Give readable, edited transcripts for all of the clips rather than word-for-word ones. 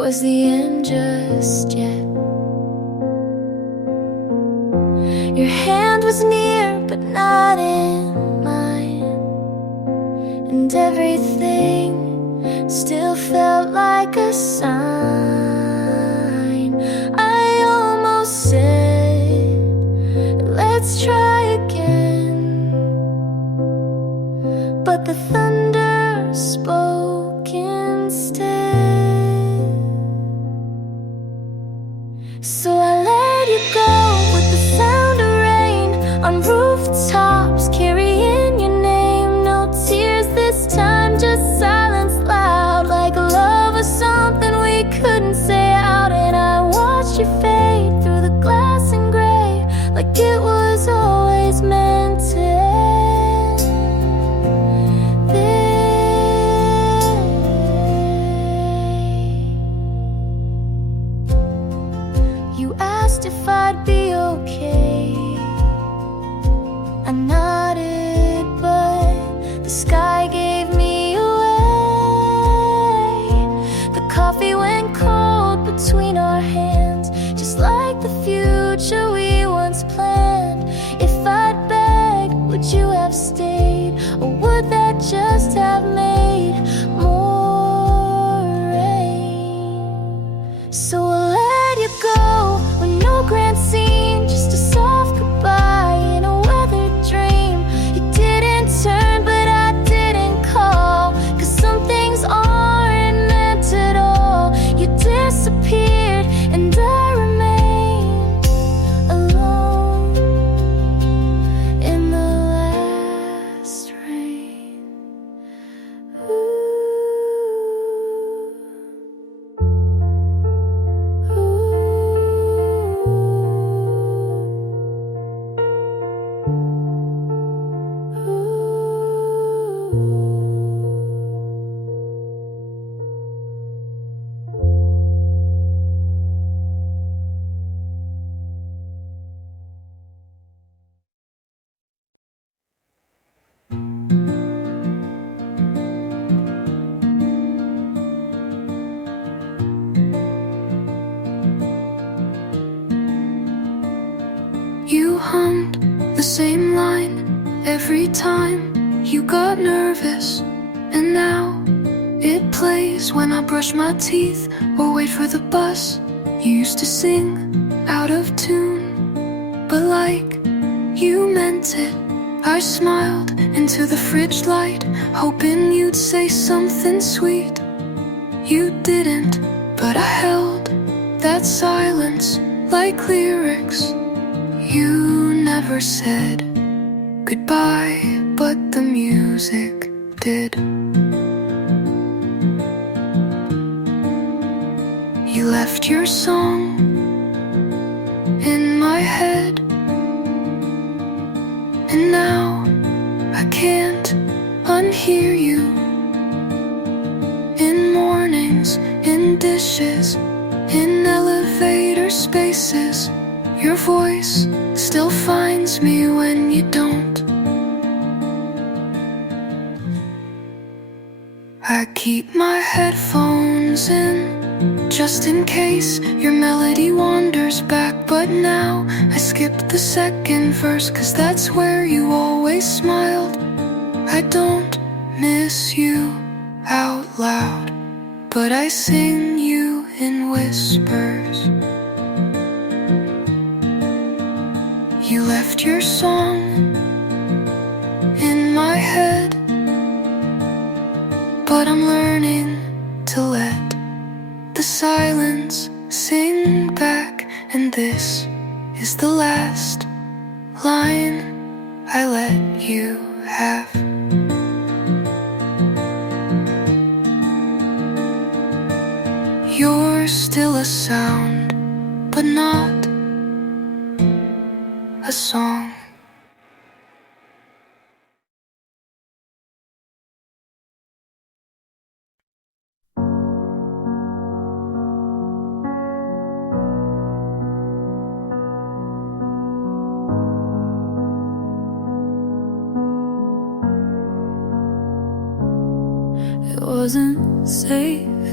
was the end just yet. Your hand was near, but not in mine, and everything still felt like a sign. I almost said, let's try again, but the thunder spoke instead. So I let you go with the sound of rain on rooftops, carrying your name. No tears this time, just silence loud, like love was something we couldn't say out. And I watched you fade through the glass and gray, like it was always meant to end this. You asked if I'd be okay. I nodded, but the sky gave me away. The coffee went cold between our hands, just like the future we once planned. If I'd begged, would you have stayed, or would that just have made more rain? So I let you go with no grand scene, just a soft goodbye in a weathered dream. You didn't turn, but I didn't call, 'cause some things aren't meant at all. You disappeared and I remained alone in the last rain. You hummed the same line every time you got nervous, and now it plays when I brush my teeth or wait for the bus. You used to sing out of tune, but like you meant it. I smiled into the fridge light, hoping you'd say something sweet. You didn't, but I held that silence like lyrics. You never said goodbye, but the music did. You left your song in my head, and now I can't unhear you. In mornings, in dishes, in elevator spaces, your voice still finds me when you don't. I keep my headphones in, just in case your melody wanders back. But now I skipped the second verse, 'cause that's where you always smiled. I don't miss you out loud, but I sing you in whispers. You left your song in my head, but I'm learning to let the silence sing back. And this is the last line I let you have. You're still a sound, but not a song. It wasn't safe,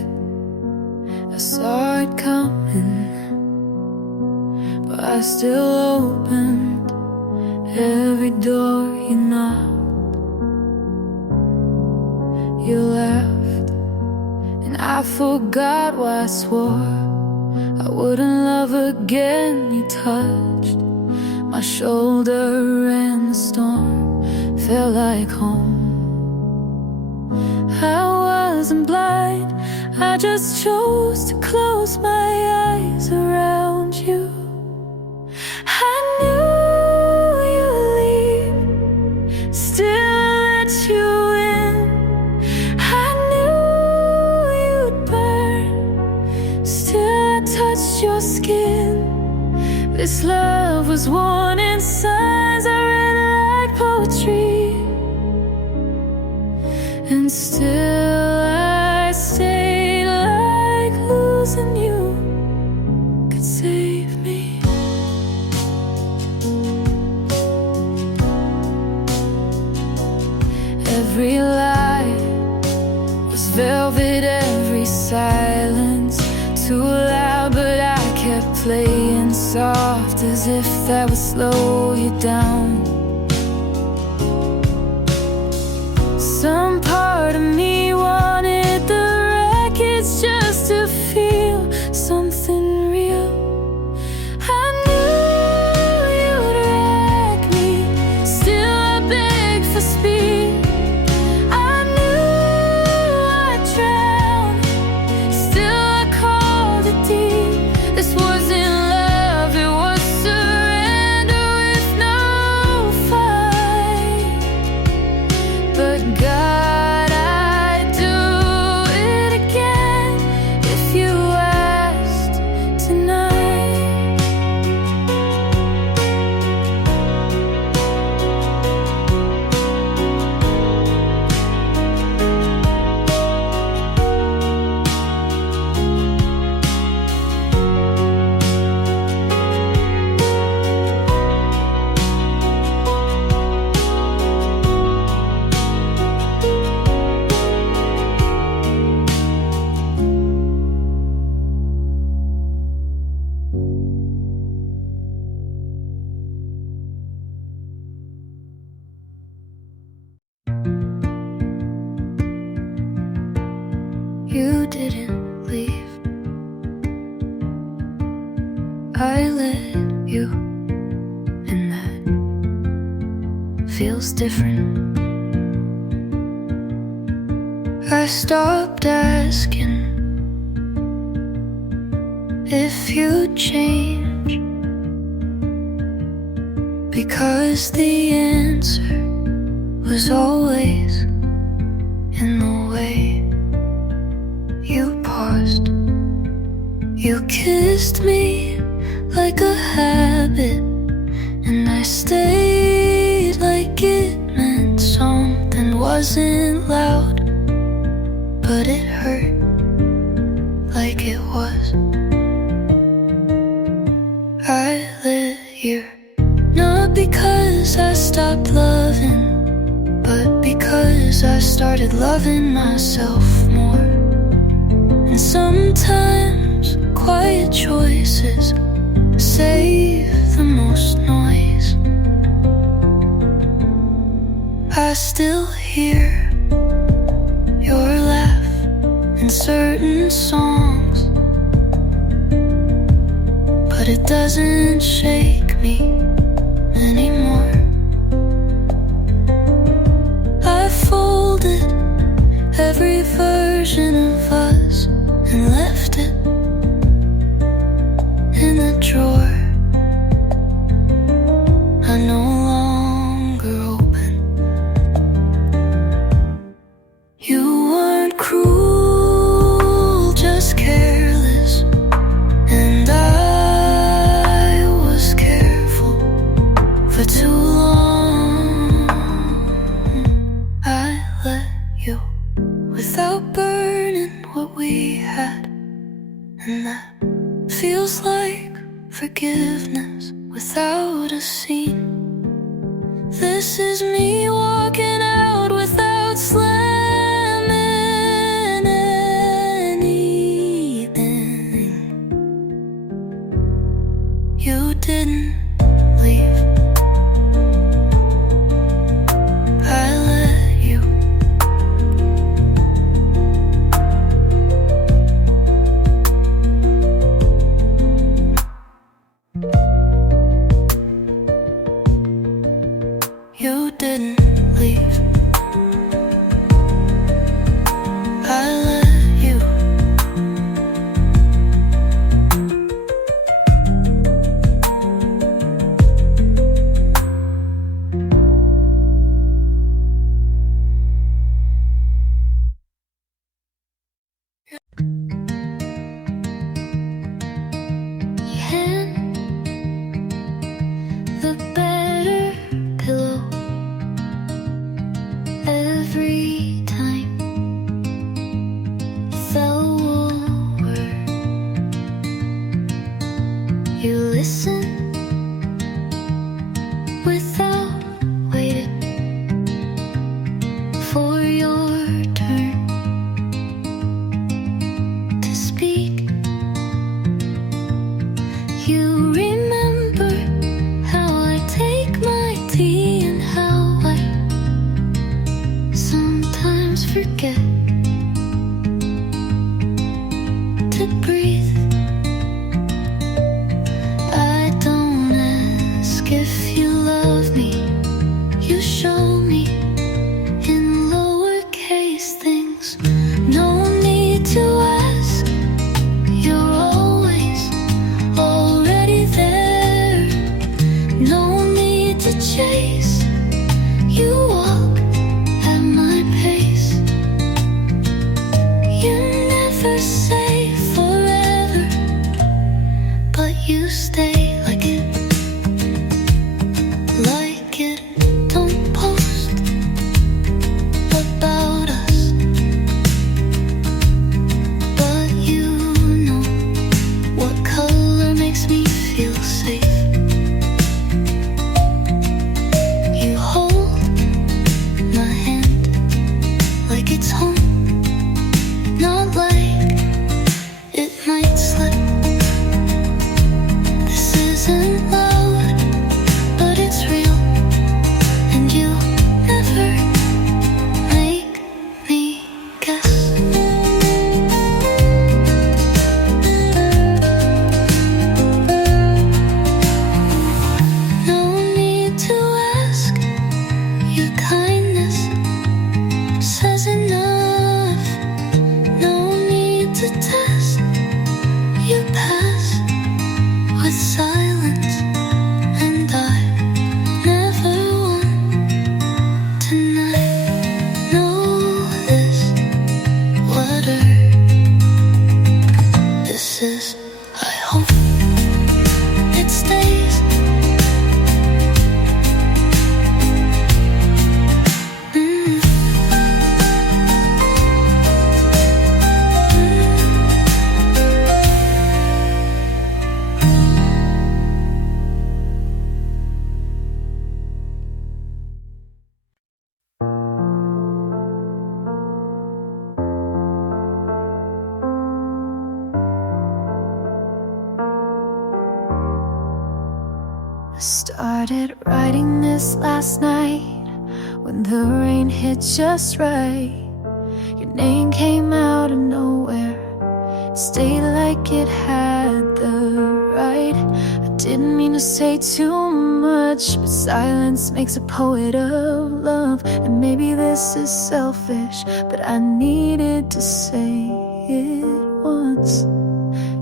I saw it coming, but I still opened every door you knocked. You left, and I forgot why I swore I wouldn't love again. You touched my shoulder and the storm felt like home. I wasn't blind, I just chose to close my eyes around you. I knew you'd leave, still let you in. I knew you'd burn, still I touched your skin. This love was warning signs I read like poetry, and still I stayed like losing you could save me. Every lie was velvet, every silence too loud, but I kept playing soft as if that would slow you down. Some part of me wanted the wreckage just to feel something real. I knew you'd wreck me, still I begged for speed. I knew I'd drown, still I called it deep. This wasn't love, it was surrender with no fight. But God, I'd do it again if you asked tonight. You didn't leave, I let you, and that feels different. I stopped asking if you'd change, because the answer was always in the way you paused. You kissed me like a habit, and I stayed like it meant something. Wasn't loud, but it hurt like it was. I let you, not because I stopped loving, but because I started loving myself more. And sometimes quiet choices save the most noise. I still hear your laugh in certain songs, but it doesn't shake me anymore. I folded every version of us and left it in a drawer. I no longer open. You weren't cruel, just careless, and I was careful for too long. I let you without burning what we had, and that feels like forgiveness without a scene. This is me walking out without slamming anything. to breathe. I don't ask if you love me, you show me in lowercase things. No need to ask, you're always already there. No need to chase, you walk at my pace. You never say forever, but you stay like it. Like it, don't post about us, but you know what color makes me feel safe. You hold my hand like it's home, not like it might slip. This isn't loud, but it's real, and you never make me guess. No need to ask, your kindness says enough. No need to test, you pass with silence, and I never want to not know this. Whatever this is, I hope it stays. I started writing this last night when the rain hit just right. Your name came out of nowhere, it stayed like it had the right. I didn't mean to say too much, but silence makes a poet of love. And maybe this is selfish, but I needed to say it once.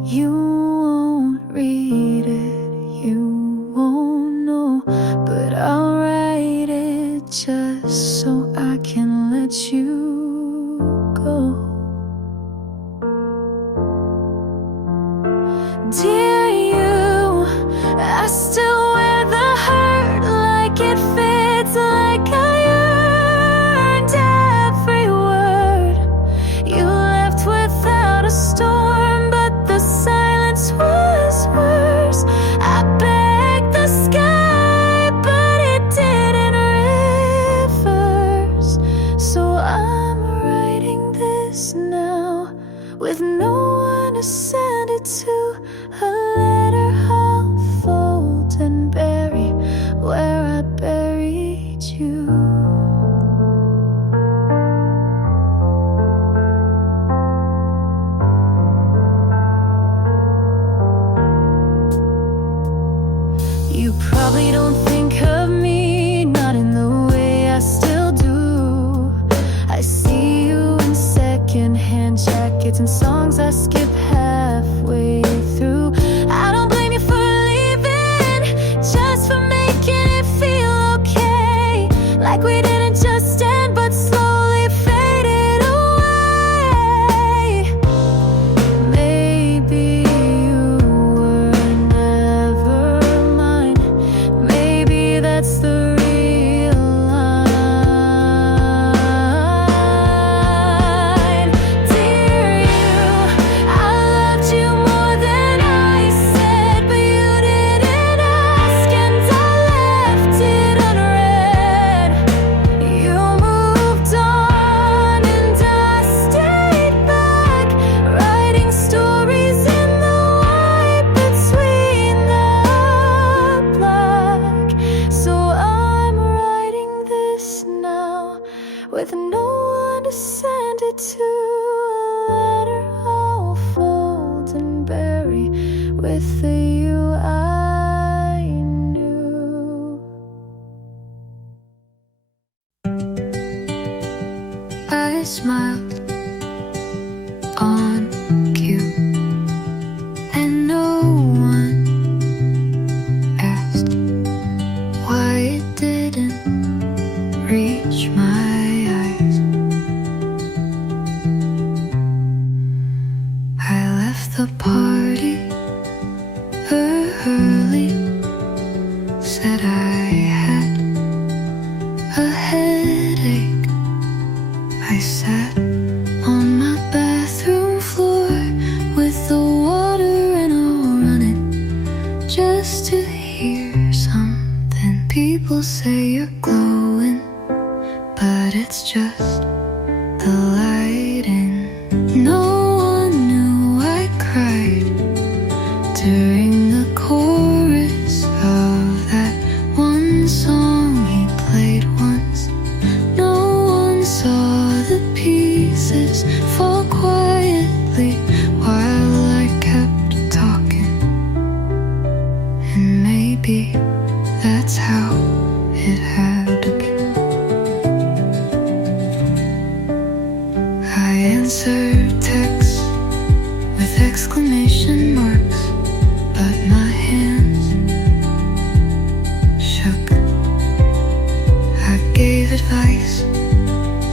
You won't read it, you won't know, but I'll write it just so I can let you go. Dear you, I still wear the hurt like it fits, like I earned every word. You left without a storm, but the silence was worse. I begged the sky, but it didn't reverse. So I'm writing this now with no one to send it to. A letter I'll fold and bury where I buried you. You probably don't think of me, not in the way I still do. I see you in secondhand jackets and songs I skip halfway through. I don't blame you for leaving, just for making it feel okay. Like we didn't just end, but slowly faded away. Maybe you were never mine. Maybe that's the real line. Dear you, I love with the you I knew. I smiled on cue, and no one asked why it didn't reach my eyes. I left the party early, said I had a headache. I sat on my bathroom floor with the water and all running, just to hear something. People say you're glowing, but it's just the lighting. No one knew I cried during the chorus of that one song he played once. No one saw the pieces fall quietly while I kept talking. And maybe that's how it had to be. I answered texts with exclamation marks, but my hands shook. I gave advice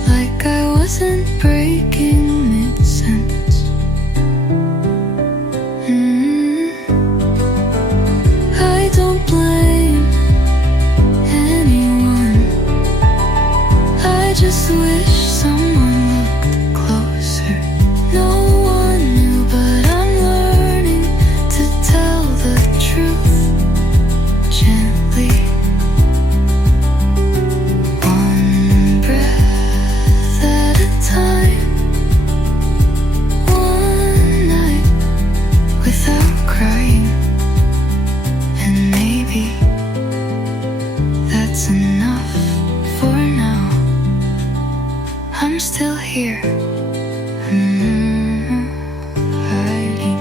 like I wasn't breaking mid-sentence. I don't blame anyone. I just wish someone looked closer. No one knew, but I'm learning to tell the truth gently. One breath at a time, one night without crying. And maybe that's enough for now. I'm still here, hiding.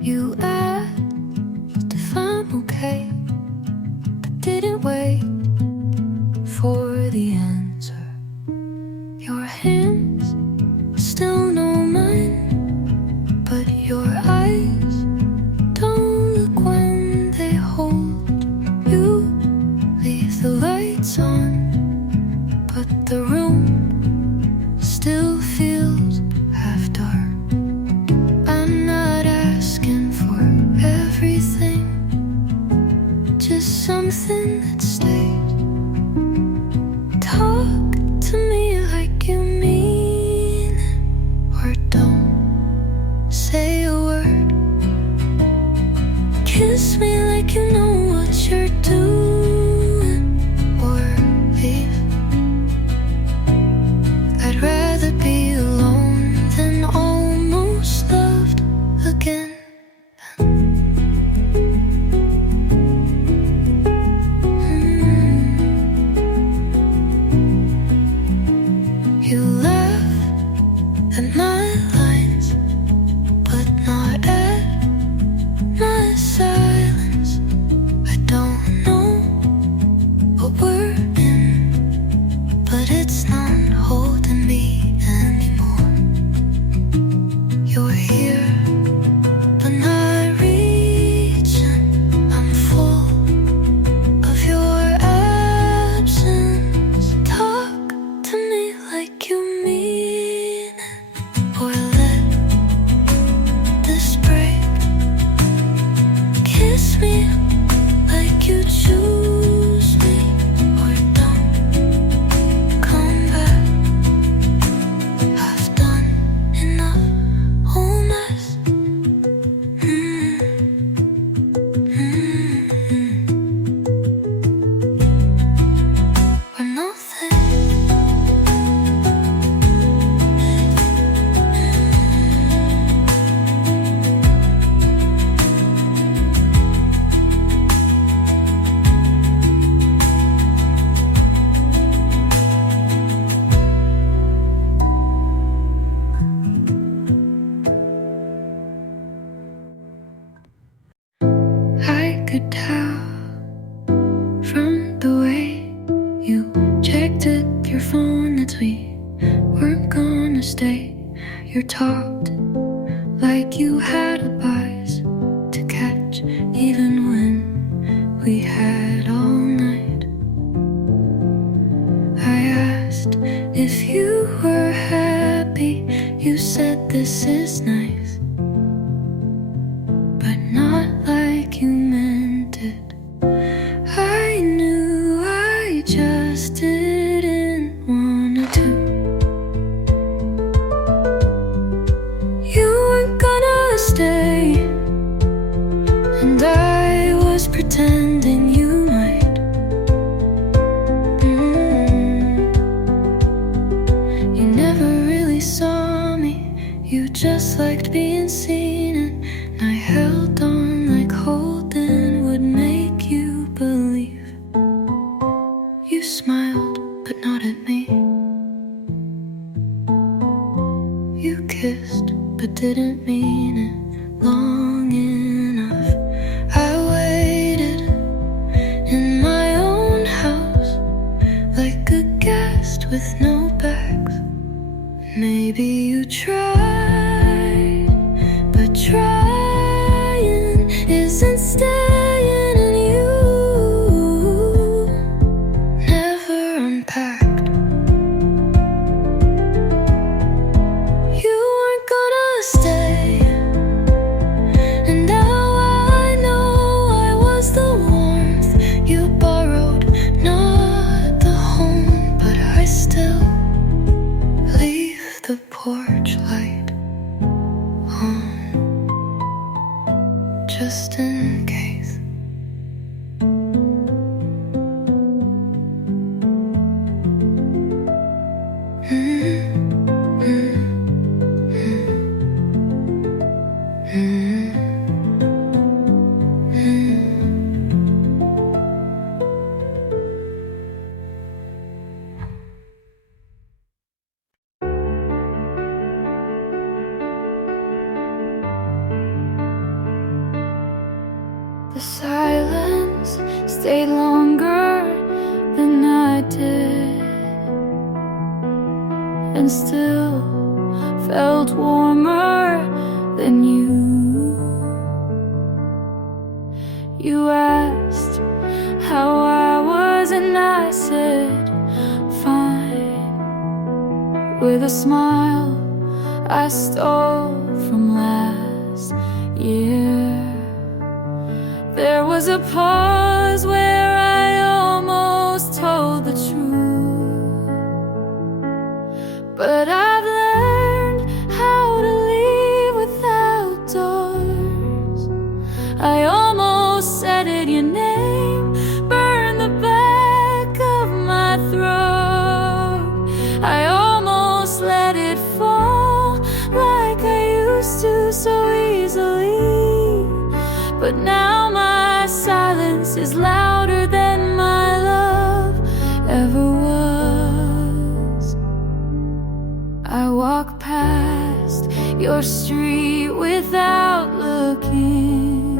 You asked if I'm okay. I didn't wait for the answer. Your hands still know mine, but your eyes don't look when they hold you. Leave the lights on, but the room still feels half dark. I'm not asking for everything, just something that stays. Talk to me like you mean it, or don't say a word. Kiss me like you know what you're doing, or leave. I'd rather be alone than almost loved again. You laugh at my lines, but not at my silence. I don't know what we're in, but it's not holding me anymore. You're here, but not reaching. I'm full of your absence. Talk to me like you mean it, or weren't gonna stay. You talked like you had a buzz to catch, even when we had all night. I asked if you were happy. You said this is nice, but not like you meant it. I knew I just didn't wanna to. You weren't gonna stay, and I was pretending you might. You never really saw me, you just liked being seen, and I held on like holding would make you believe. You smiled, but not at me. You kissed, but didn't mean it long enough. I waited in my own house like a guest with no bags. Maybe you tried, but trying isn't staying, and you never unpacked. You weren't gonna stay, and now I know I was the warmth you borrowed, not the home, but I still leave the porch light on, just in case. The silence stayed longer than I did, and still felt warmer than you. You asked how I was, and I said fine, with a smile I stole from last year. There was a pause where I almost told the truth, but I've learned how to leave without doors. I almost said it, your name burned the back of my throat. I almost let it fall like I used to so easily, but now my silence is louder than my love ever was. I walk past your street without looking,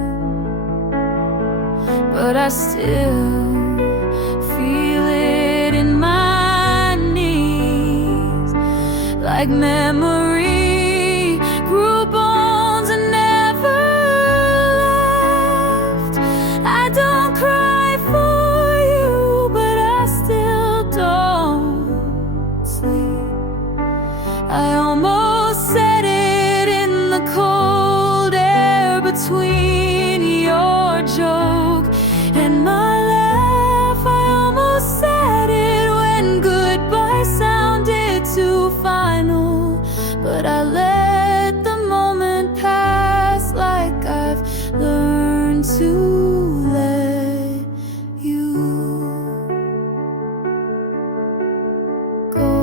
but I still feel it in my knees, like memory grew bones and never left. I don't cry for you, but I still don't sleep. I almost said it in the cold air between your joke and my laugh. I almost said it when goodbye sounded too final, but I let the moment pass like I've learned to let you go.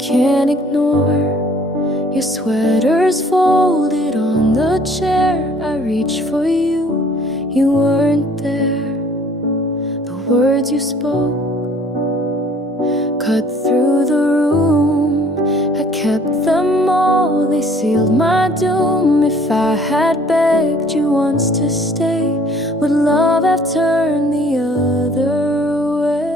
can't ignore. Your sweater's folded on the chair. I reached for you, you weren't there. The words you spoke cut through the room. I kept them all, they sealed my doom. If I had begged you once to stay, would love have turned the other way?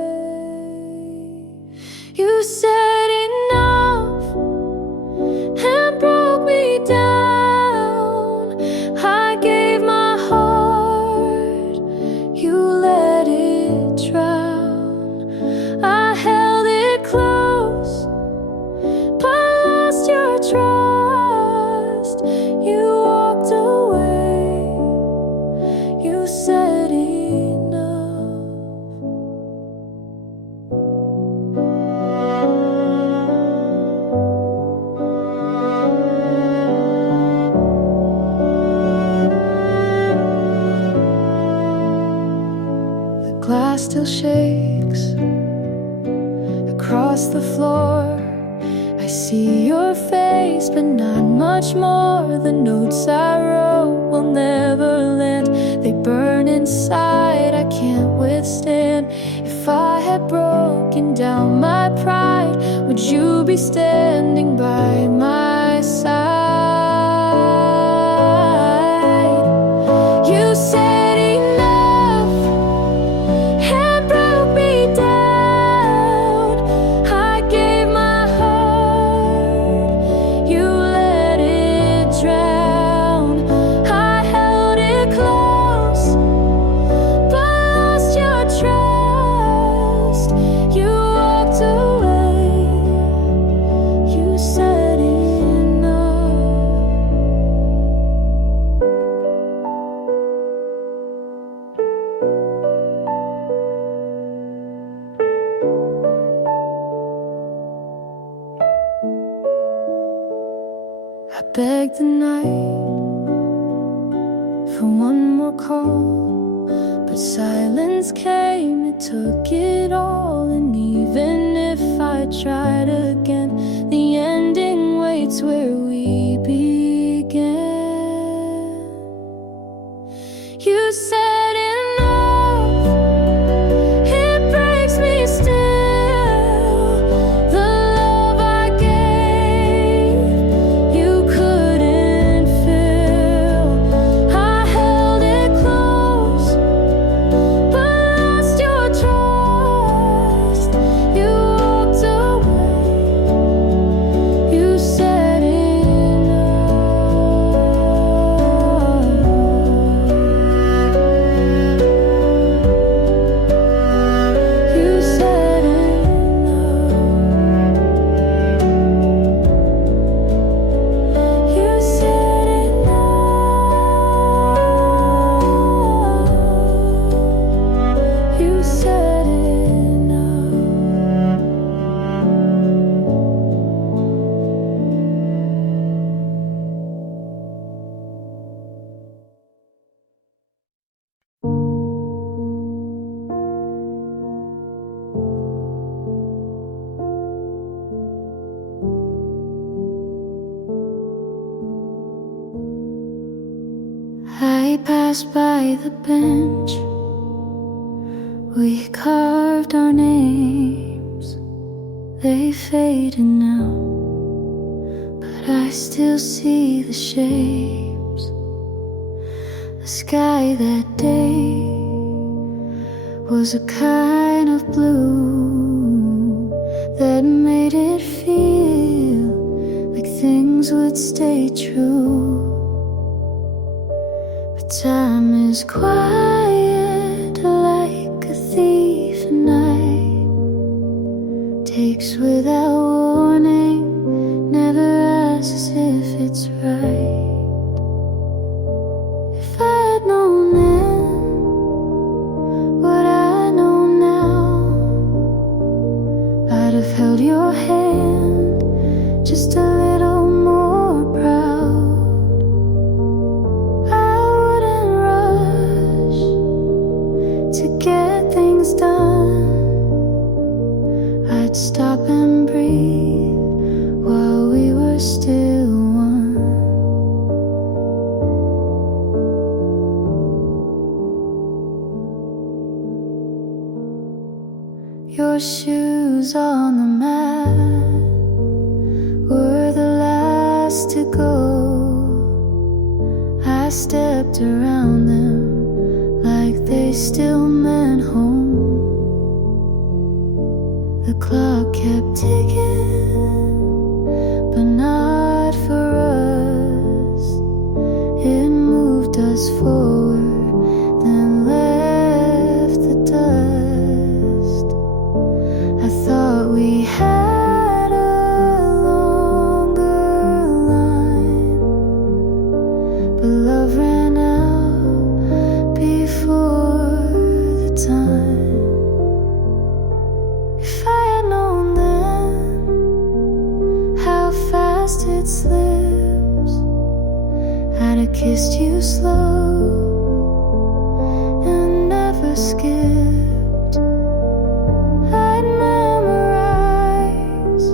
You said enough and broke me down. I gave my heart, you let it drown. I held it close, but lost your trust. You walked away, you said enough. The glass still shakes across the floor. I see your face, but not much more. The notes I wrote will never land. They burn inside, I can't withstand. If I had broken down my pride, would you be standing by my side? You said enough and broke me down. I gave my heart, you let it drown. I held it close, but lost your trust. You walked away, you said enough. I begged the night for one more call, but silence came, it took it all. And even if I tried again, the ending waits where we began. You said enough, it breaks me still. The love I gave, you couldn't fill. I held it close, but lost your trust. You walked away, you said enough. You said enough. You said enough. You said enough. I passed by the bench, we carved our names. They faded now, but I still see the shapes. The sky that day was a kind of blue that made it feel like things would stay true. But time is quiet like a thief at night, takes without warning, never asks if it's right. If I had known then what I know now, I'd have held your hand just a little more proud. I wouldn't rush to get things done. I'd stop and breathe still one. Your shoes on the mat were the last to go. I stepped around them like they still meant home. The clock kept ticking, but not for us. It moved us forward, then left the dust. I thought we had a longer line, but love ran out before the time. If I had known then how fast it slips, I'd have kissed you slow and never skipped. I'd memorize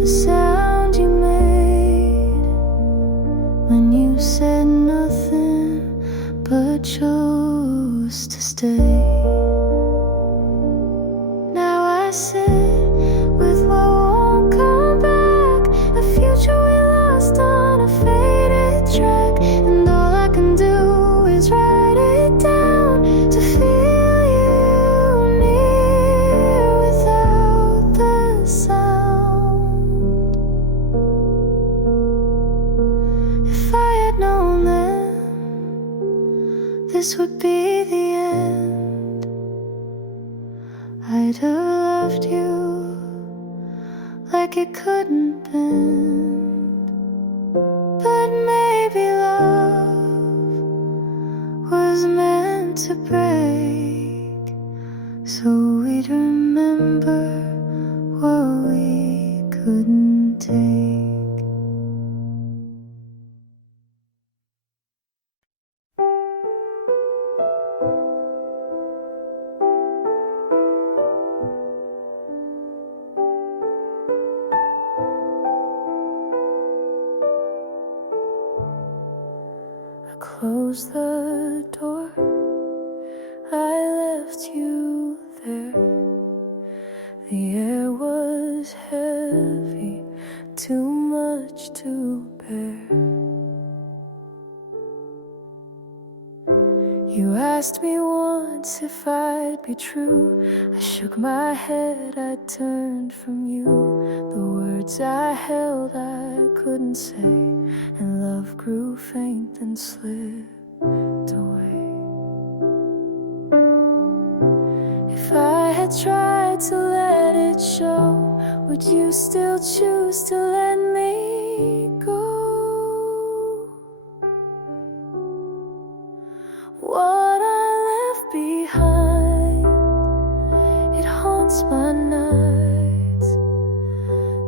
the sound you made when you said nothing but chose to stay. Now I sit with what won't come back, a future we lost on a faded track, and all I can do is write it down to feel you near without the sound. If I had known then this would be the end, I'd have loved you like it couldn't bend. But maybe love was meant to break, so we'd remember what we couldn't take. Close the door, I left you there. The air was heavy, too much to bear. You asked me once if I'd be true. I shook my head, I turned from you. The words I held I couldn't say, and love grew faint and slipped away. If I had tried to let it show, would you still choose to let me go? What I left behind, it haunts my nights.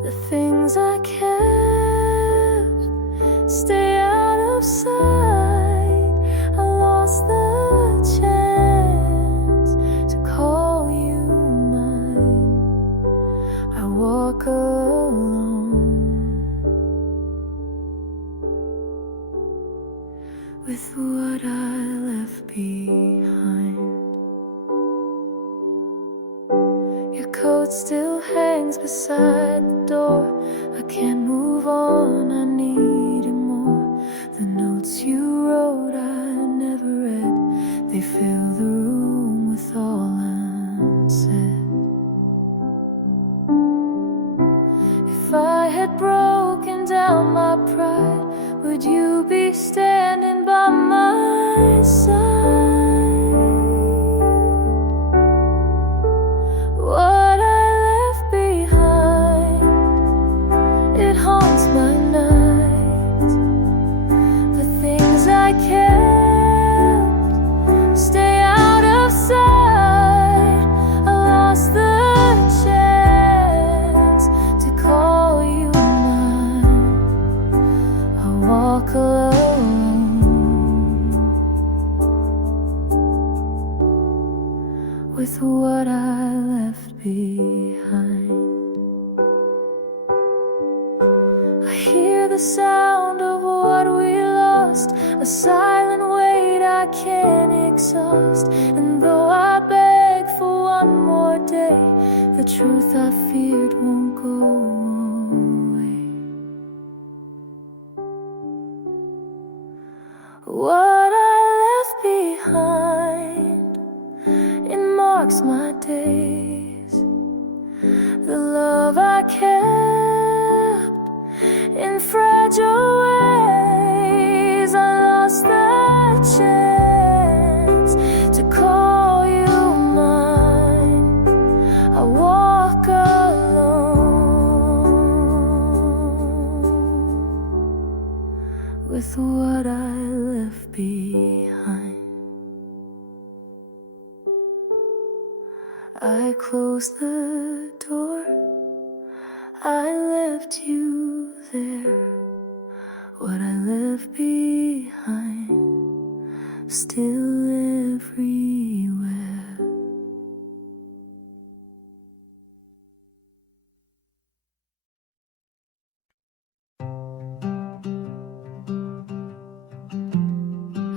The things I kept stay out of sight. I lost the chance to call you mine. I walk alone with what I left behind. Your coat still hangs beside the door. I can't move on, I need it more. The notes you wrote I never read, they fill the room with all unsaid. If I had broken down my pride, would you be standing by my side? What I left behind, it haunts my nights. The things I kept stay out of sight. I lost the chance to call you mine. I walk alone the sound of what we lost, a silent weight I can't exhaust. And though I beg for one more day, the truth I feared won't go away. What I left behind, it marks my days. The love I kept in fragile ways, I lost the chance to call you mine. I walk alone with what I left behind. I closed the door, I left you there. What I left behind, still everywhere.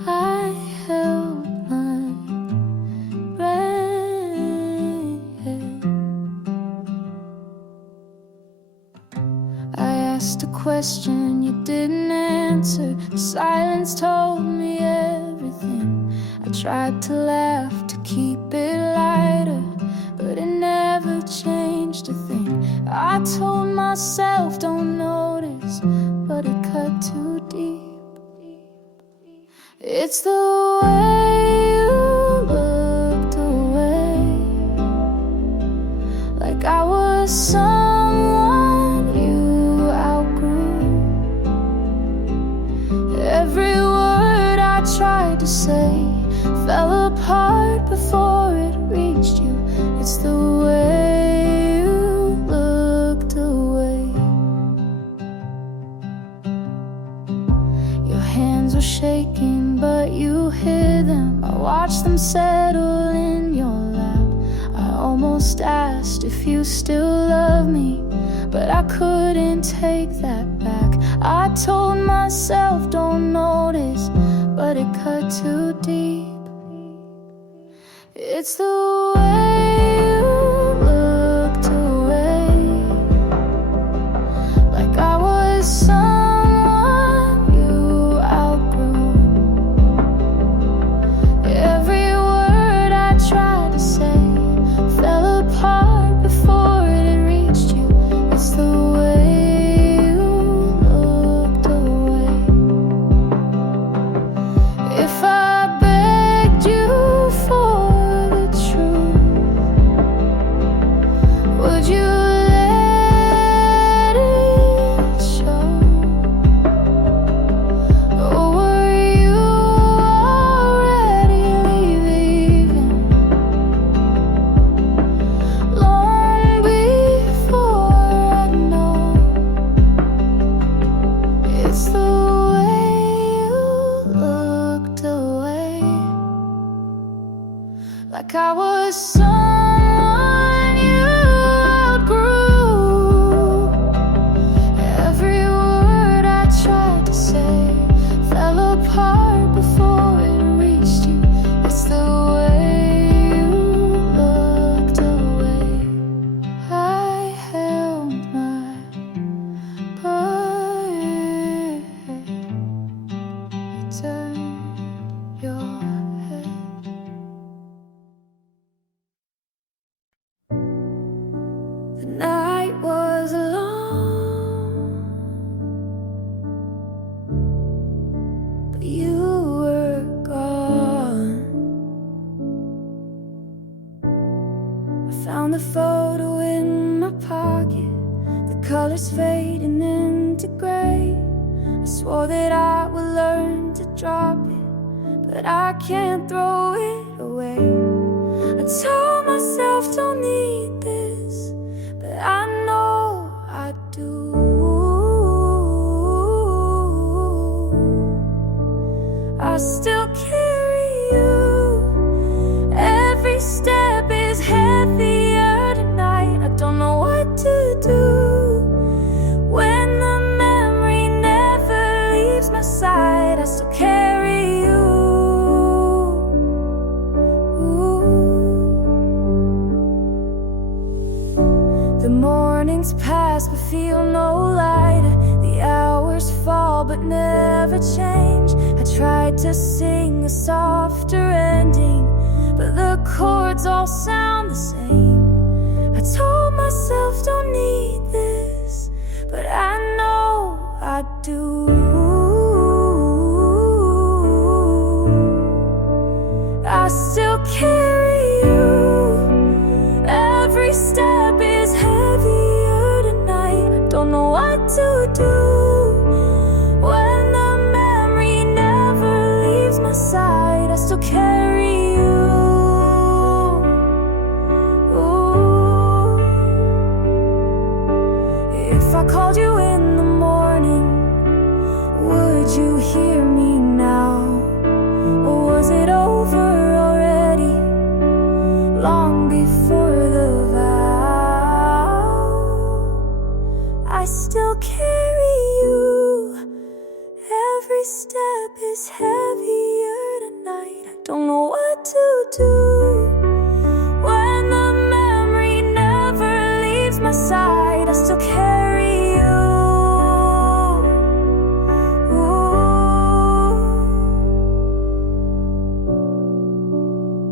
I held my breath. I asked a question you didn't answer. The silence told me everything. I tried to laugh to keep it lighter, but it never changed a thing. I told myself don't notice, but it cut too deep. It's the way you looked away, like I was someone you outgrew. Every word I tried to say fell apart before it reached you. It's the way you looked away. Your hands were shaking, but you hid them. I watched them settle in your lap. I almost asked if you still love me, but I couldn't take that back. I told myself don't notice, but it cut too deep. It's the way you looked away, like I was someone you outgrew. Every word I tried to say fell apart before it reached you. It's the way you looked away. If I begged you for the truth, would you let it show? Or were you already leaving long before I know? It's the way you looked away, like I was someone you outgrew. Every word I tried to say fell apart before it reached you. It's the way you looked away. I held my breath. You turned your head. The night was long, but you were gone. I found the photo in my pocket, the colors fading into gray. I swore that I would learn to drop it, but I can't throw it away. I told myself don't need this, but I know I do. I still carry you. Every step is heavier tonight. I don't know what to do when the memory never pass but feel no lighter. The hours fall but never change. I tried to sing a softer ending, but the chords all sound the same. I told myself don't need this, but I know I do. I still carry you. Every step is heavier tonight. I don't know what to do when the memory never leaves my side. I still carry you. Ooh. If I called you in the morning, would you hear me now? Or was it over already, long before the vow? I still carry you. Every step is heavier tonight. I don't know what to do when the memory never leaves my side. I still carry you. Ooh.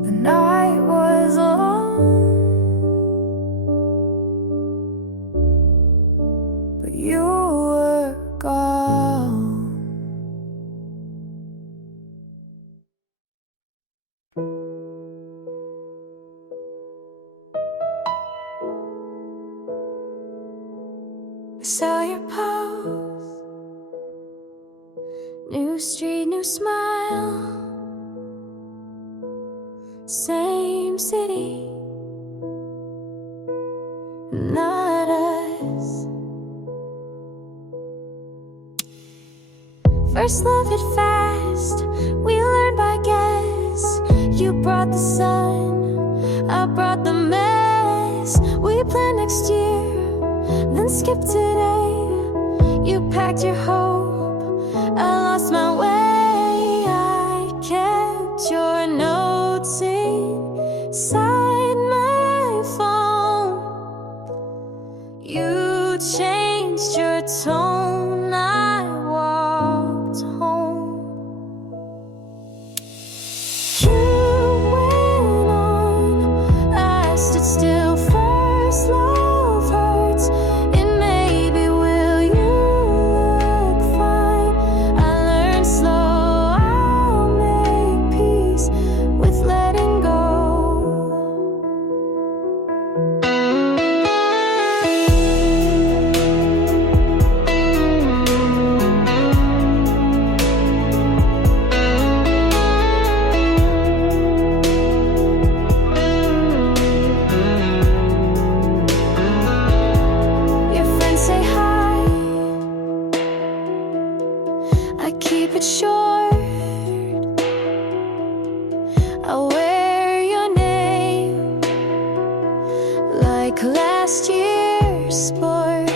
The night was long, but you were gone. I saw your pose, new street, new smile, same city, not us. First love it fast, we learned by guess. You brought the sun, I brought the mess. We planned next year, then skipped today. You packed your hope, I lost my way. I kept your notes inside my phone. You changed your tone, I walked home. You went on, I stood still. First love hurts, it maybe will you look fine. I learned slow, I'll make peace with letting go. Your friends say hi, I keep it short. I wear your name like last year's sport.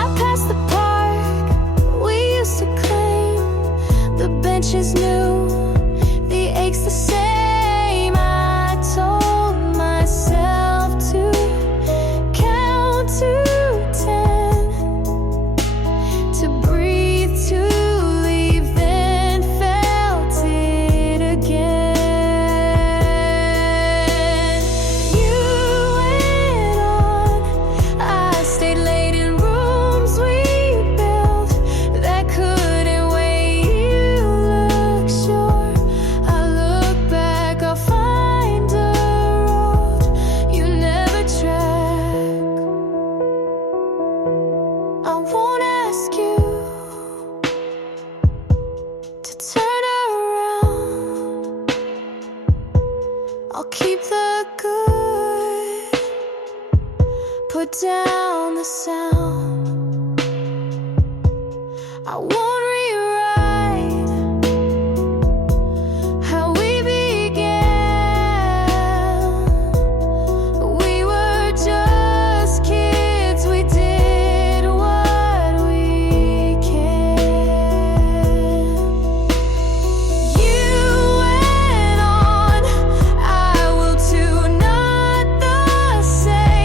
I passed the park we used to claim. The benches new, the aches the same. I told myself to count to 10, to breathe, to leave, then felt it again. You went on, I stayed late in rooms we built that couldn't wait. You look sure, I look back, I'll find a road you never track. I won't ask you to turn around. I'll keep the good, put down the sound. I won't rewrite how we began. We were just kids, we did what we can. You went on, I will too, not the same.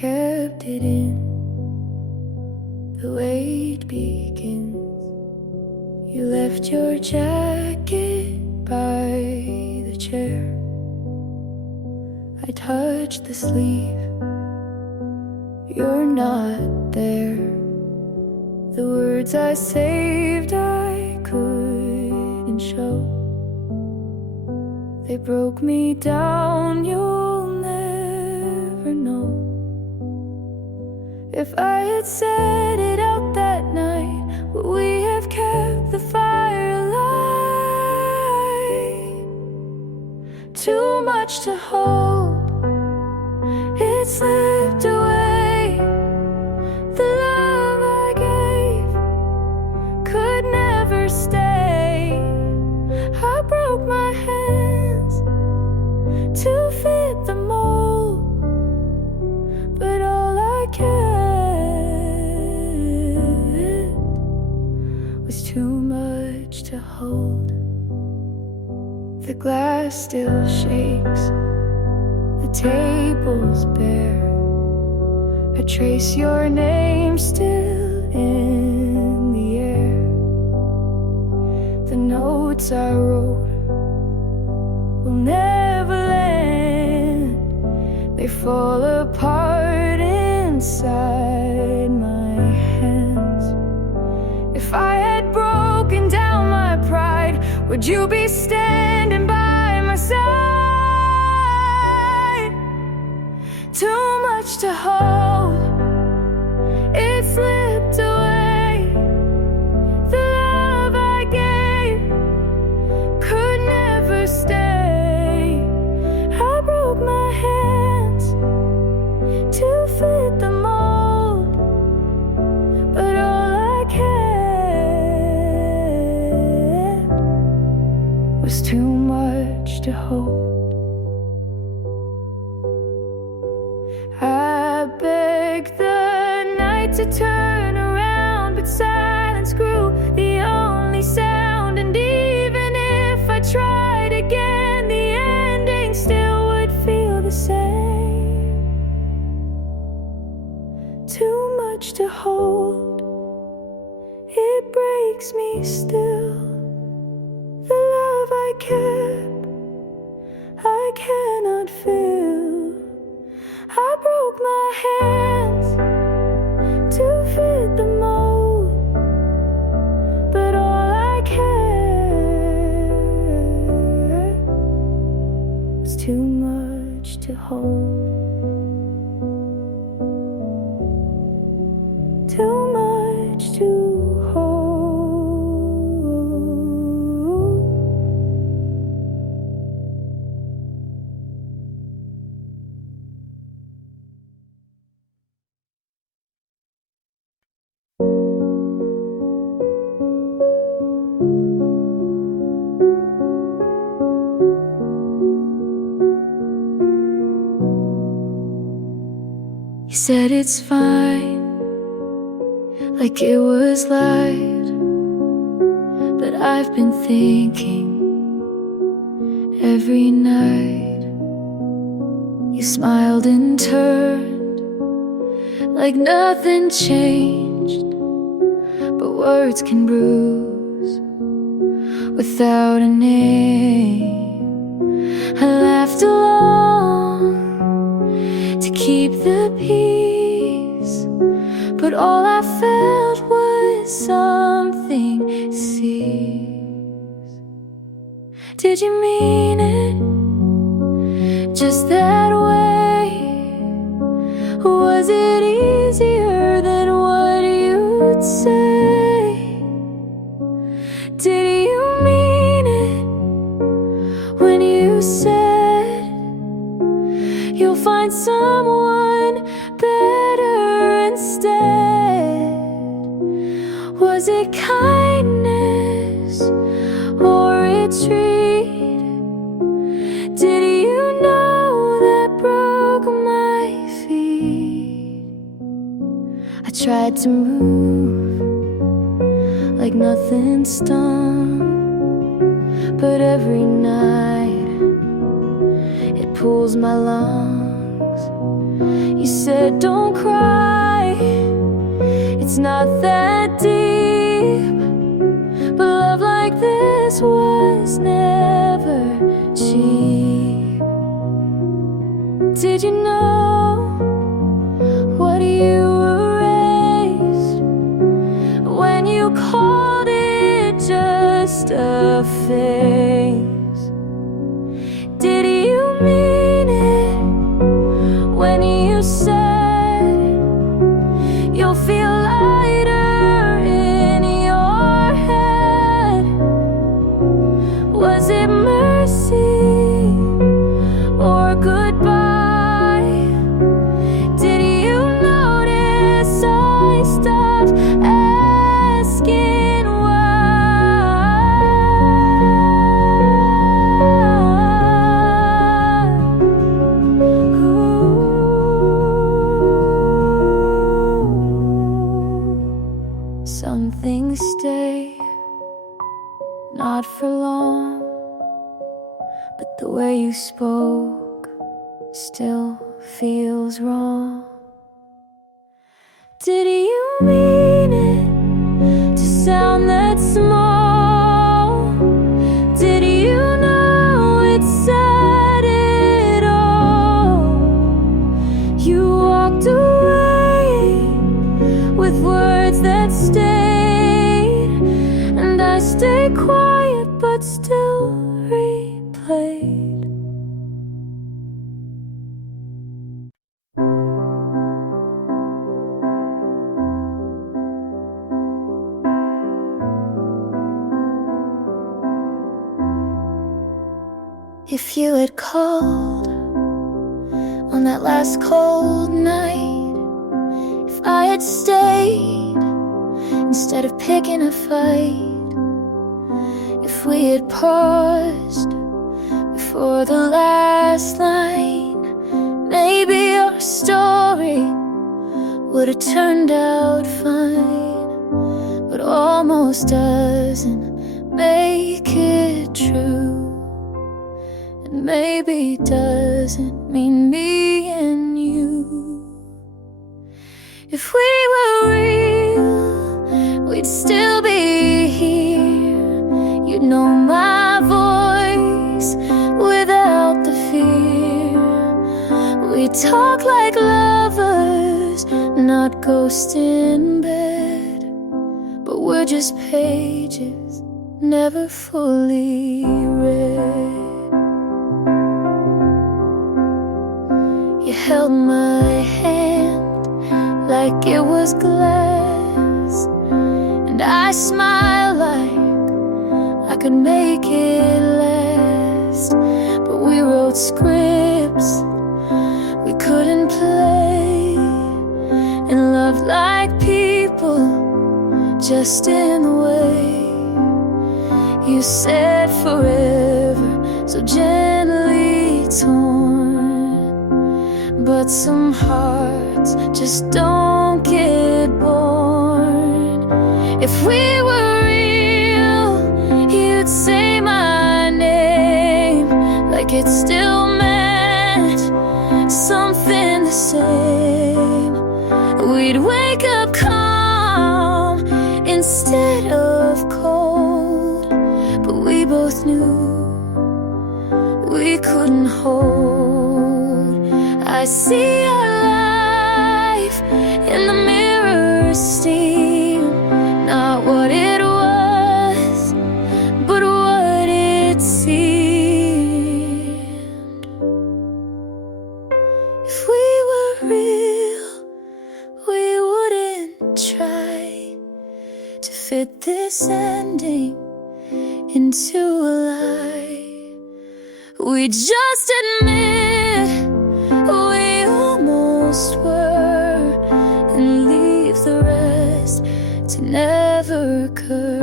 kept it in the way it begins. You left your jacket by the chair. I touched the sleeve. You're not there. The words I saved I couldn't show. They broke me down. You'll never know. If I had said it out that night, would we have kept the fire alive? Too much to hold, it slipped away. The love I gave could never stay. I broke my hands to fit the mold, but all I kept was too much to hold. The glass still shakes, the table's bare. I trace your name still in the air. The notes I wrote will never land. They fall apart inside my hands. If I had broken down my pride, would you be standing by my side? Too much to hold, it slipped away. The love I gave could never stay. I broke my hands to fit the mold, but all I kept was too much to hold. I begged the night to turn around, but silence grew the only sound. And even if I tried again, the ending still would feel the same. Too much to hold, it breaks me still. The love I kept, I cannot feel. I broke my hands to fit the mold, but all I kept was too much to hold. Too much to hold. You said it's fine, like it was light, but I've been thinking every night. You smiled and turned like nothing changed, but words can bruise without a name. I laughed along to keep the peace, but all I felt was something cease. Did you mean it just that way? Was it easier than what you'd say? Did you mean it when you said you'll find someone better instead? Was it kindness or retreat? Did you know that broke my feet? I tried to move like nothing stung, but every night it pulls my lungs. You said said, don't cry, it's not that deep. But love like this was never cheap. Did you know what you erased when you called it just a phase? Did you mean it when you said you'll feel lighter in your head? Was it mercy or goodbye? Did you notice I stopped asking why? Ooh. Some things stay, not for long, but the way you spoke still feels wrong. Did you mean it to sound that small? Did you know it said it all? You walked away with words that stayed, and I stayed quiet but still replayed. If you had called on that last cold night, if I had stayed instead of picking a fight, if we had paused before the last line, maybe our story would have turned out fine. But almost doesn't make it true, and maybe doesn't mean me and you. If we were real, we'd still be here. You'd know my voice without the fear. We'd talk like lovers, not ghosts in bed, but we're just pages never fully read. You held my hand like it was glass, and I smiled like I could make it last. But we wrote scripts we couldn't play, and loved like people, just in the way you said forever, so gently torn. But some hearts just don't get born. If we were real, you'd say my name like it still meant something the same. We'd wake up calm instead of cold, but we both knew we couldn't hold. I see our life in the mirror steam, not what it was, but what it seemed. If we were real, we wouldn't try to fit this ending into a lie. We just admit we almost were, and leave the rest to never occur.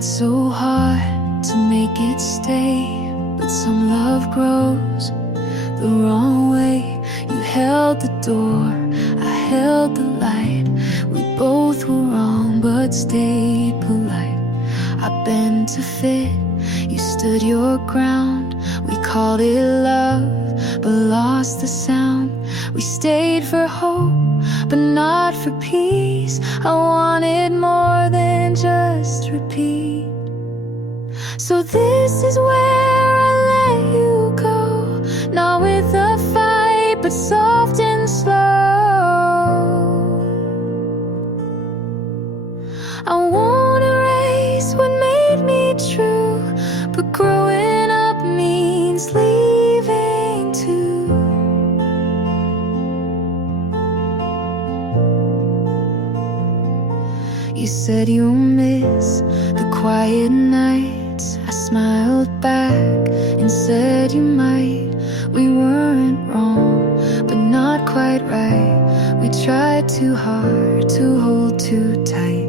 tried so hard to make it stay, but some love grows the wrong way. You held the door, I held the light. We both were wrong but stayed polite. I bent to fit, you stood your ground. We called it love, but lost the sound. We stayed for hope, but not for peace. I wanted more than just repeat. So this is where I let you go, not with a fight, but soft and slow. I won't erase what made me true, but growing up means leaving too. You said you'll miss the quiet nights. I smiled back and said you might. We weren't wrong, but not quite right. We tried too hard to hold too tight.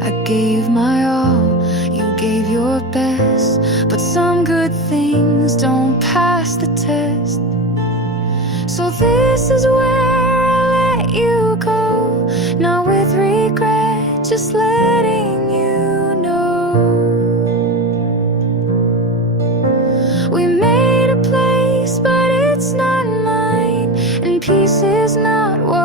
I gave my all, you gave your best, but some good things don't pass the test. So this is where I let you go, not with regret, just letting you know. We made a place, but it's not mine, and peace is not what